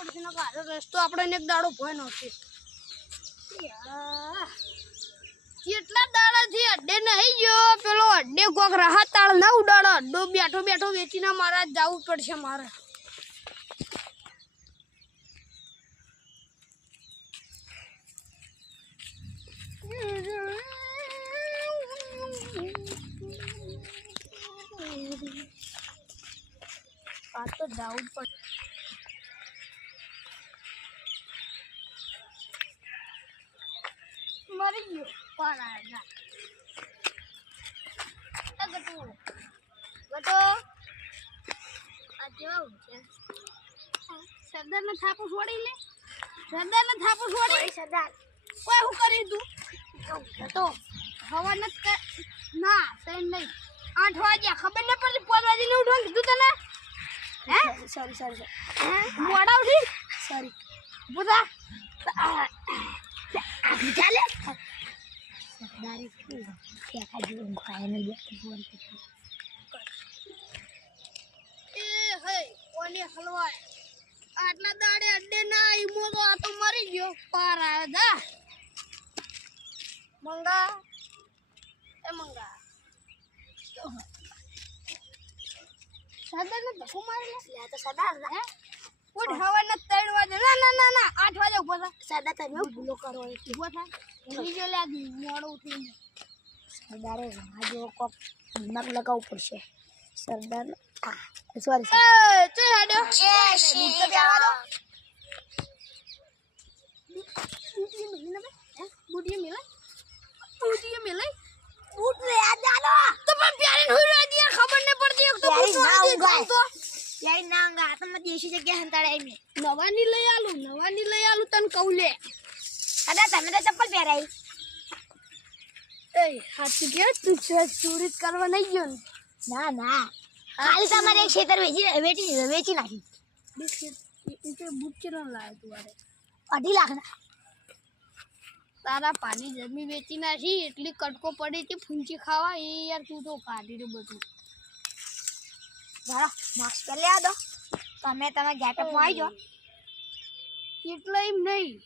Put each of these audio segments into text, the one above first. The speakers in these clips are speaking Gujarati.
પડશે ને કારે રસ્તો આપણે એક દાડો ભય નહોશે કેટલા દાડાથી અડ્ડે નહીં ગયો પેલો અડ્ડે કોક રાહત તાળ ના ઉડાડો અડ્ડો બેઠો બેઠો વેચીને મારા જવું પડશે મારે આ તો જવું પડશે મરી ગયો પારા ગટો ગટો આ કેવા છે સરદારને થાપો છોડી લે સરદારને થાપો છોડી સરદાર કોઈ હું કરી તું ગટો હવા ન ના તઈ નહીં 8 વાગ્યા ખબર ન પડી 5 વાગે ને ઉઠવા કીધું તને હે સોરી મોડા ઉઠી સોરી બુધા ચાલે સરદારી ફેંકા જેવું ખાય ને ફોન એ હે કોને હલવાય આટલા દાડે અડ્ડે ના ઈમો તો આ તો મરી ગયો પારા દા મંગા એ મંગા સરદાર ને ધક્કો મારી લે તો સરદાર હે ઉઠ હવાના 3 વાગે ના 8 વાગે ઉભો થા સરદાર તમે ભૂલો કરો ઉભો થા બીજો લે મોડો ઉઠીને સરદારે આજે કોક નક લગાવવું પડશે સરદાર સોરી ચલ હાડો જય શ્રી રામ બુડી મિલે બૂટ લે આ જાનો તો પણ પ્યારી હોઈ રહી યાર ખબર ન પડતી એક તો બૂટ ના ઉગાય તો યાર ના અંગા તમે દેશી જગ્યા હંતાડાય મે નવાની લઈ આલું તને કહું લે અદા તમે તો ચપ્પલ પહેરાઈ એ હાથી કે તું ચોરી કરવા નહીં ગયો ના ખાલી તમારે એક ખેતર વેચી નાખી એ બૂટ ચેલા લાય તું આરે 2.5 લાખ ના તારા પાણી જમી વેચી નાખી એટલી કટકો પડી હતી ફૂંચી ખાવા એ યાર તું તો કાઢી દે બધું વાહ માસ્ક પર લે આ દો તમે ગેટઅપ માં આવી જાઓ એટલે એમ નહીં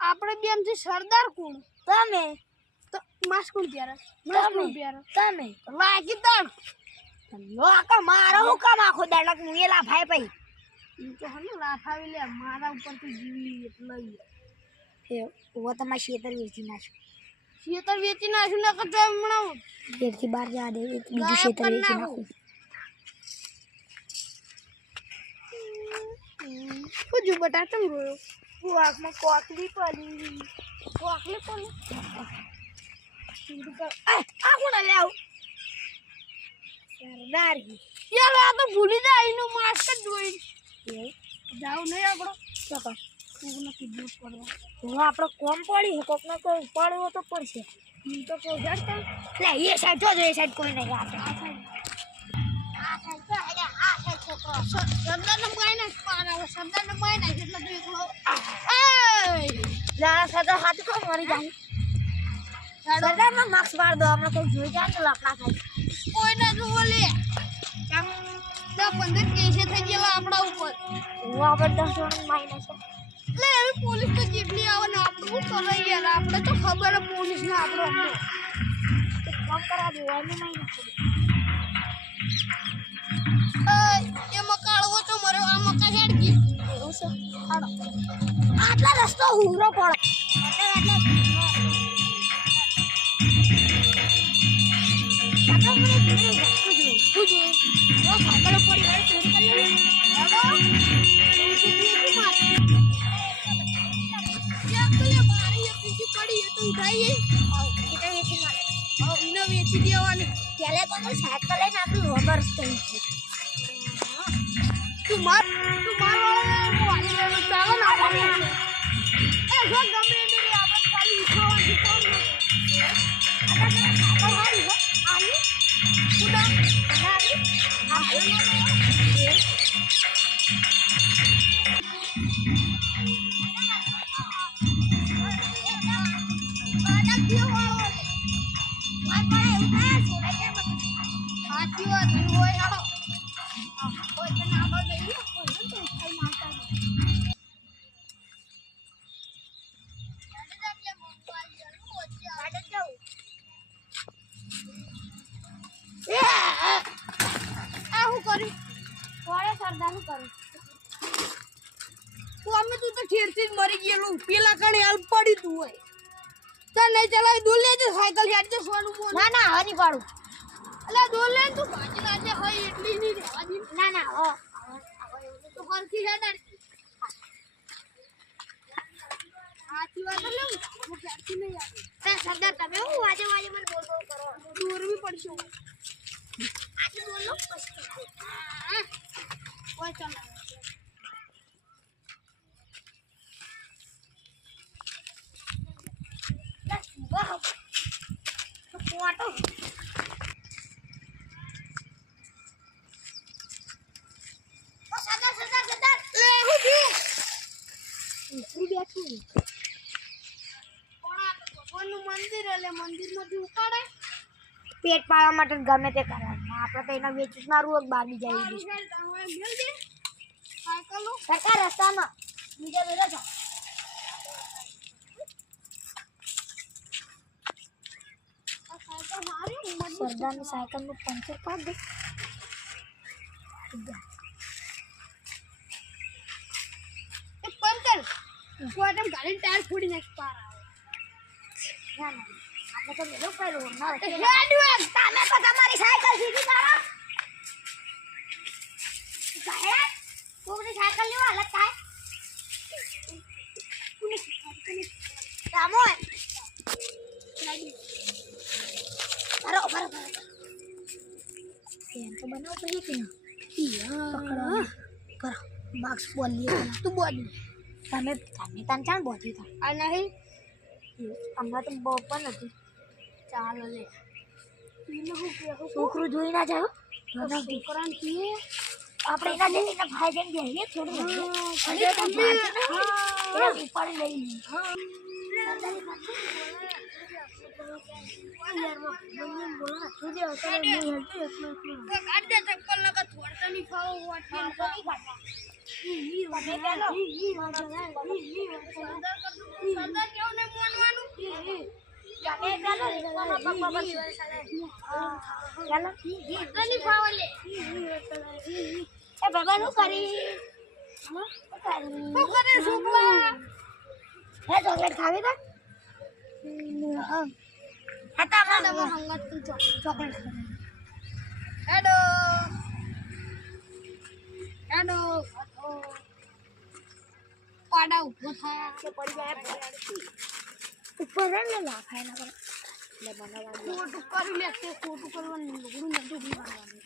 આપણે બેન થી સરદાર કોણ તમે તો માસ્ક કોણ પહેરે તમે લાગી તણ લોકા મારો હું કામ આખો દાડક હું એ લાફાય પઈ તો હને લાફાવી લે મારા ઉપર તું જીવી એટલે એ વો તમાર ખેતર વેચી નાખ્યું ને કતો હમણાં ઘેરથી બહાર જા દે બીજું ખેતર વેચી નાખું કુજુ બટા તમ રોયો હું આંખમાં કોકલી પડી આ કોણ લે આવ સરદાર યાર આ તો ભૂલી જાય એનું માસ્ક જ જોઈ જાવ નહીં આપણો ચકા કોકને કીધું પડવા હું આપણો કોમ પડી કોકને કોઈ ઉપાડવો તો પડશે હું તો કોઈ જડતા લે એ સાઈડ જો એ સાઈડ કોઈ નહીં આ સાઈડ છોકરો સરદારને માયને પારા સરદારને માયને એટલે તું એકલો એ લા સરદાર હાથ કો મારી જાય સરદારનો માર્ક્સ માર દો આપણે કોઈ જોઈ જાય તો લાપડા ખાય કોઈ ના જોવો લે ચમ 10-15 કેસે થઈ ગયેલા આપણા ઉપર હું આપણે 10 જણ માયને છે લે એ પોલીસ તો જેટલી આવે ને આપણું કરે યાર આપણે તો ખબર હે પોલીસ ને આપણો કામ કરા દેવાનું નહીં એ મકાળવો તો મરે આ મકા હેડ ગઈ એવું છે હાડો આટલા રસ્તો હુરો પડે વેચી દેવાની પેલે તો સાયકલ લઈને આપણું વગર તું માર વાળી ચાલો ને આપણે એ જો ગમે એને આપણે ખાલી ઉઠાવવાનું કામ નથી આપણે હારી હો આની સુડા હારી સાચી વાત હોય કોઈ તને આગળ જઈએ કોઈ તો ખાઈ નાખતા સરદારનું કરું તું અમે તું તો ઠેરથી જ મરી ગયેલું પેલા કણે હાલ પડી તું હોય ચાલ નહીં ચલાવી દોલ લેજે સાયકલ હેડ જે સોનું મોન ના ના હવે નહીં પાડું અલ્યા દોલ લે તું ભાજી નાજે હોય એટલી નહીં રહેવા દી ના ના હો તો હરકી હેડ આથી વાત લે હું ક્યાંથી નહીં આવે સરદાર તમે હું વાજે વાજે મને બોલ બોલ કરો દોરવી પડશે આજે બોલો પછી કોઈ ચાલ વાહ ફોટો ઓ સરદાર સરદાર સરદાર લે હું થયું ઉતરી બેઠું કોણ આ તો ભગવાનનું મંદિર એટલે મંદિરમાંથી ઉપાડે પેટ પાળવા માટે ગમે તે કરવાનું આપણે તો એના વેચી મારું એક બાગી જાય સાયકલો સરકાર રસ્તામાં બીજા બેઠા છો સરદારની સાયકલનું પંચર પાડ દે એ પંચર કોટમ ગાડીને ટાયર ફોડી નાખ પાર ના ના આપણે તો મેલો કર્યો ના હેડવેગ તમે તો તમારી સાયકલ સીધી કરો સાહેબ કોની સાયકલ લેવા હાલત થાય કામો કરો કરો કરો તો બનાવ તો એક ના કરો માર્ક્સ બોલ લે તું બોલ તમે તન ચાણ બોધી था આ નહીં હમણાં તો બહુ પણ નથી ચાલ લે પીને હું કે હું છોકરું જોઈ ના જાવ છોકરાને કીએ આપણે એના જઈને એના ભાઈ જઈને બેહીએ થોડું અરે તમે એને ઉપાડી લઈ લઈએ ચપ્પલ લગા થોડતા નહીં ખાવો સરદાર કેવું ને માનવાનું એ બાબા નું કરી શું કરે છોકરા હે ચોકલેટ ખાવી તા હતા અમારા હંગત તું ચોકલેટ હેડો હેડો પાડા ઉભો થાય કે પડી જાય ઉપર ને લાફાય ના પર લે બનાવવાનું ખોટું કરી લે ખોટું કરવાનું લુગડું નથી ઉભી કરવાનું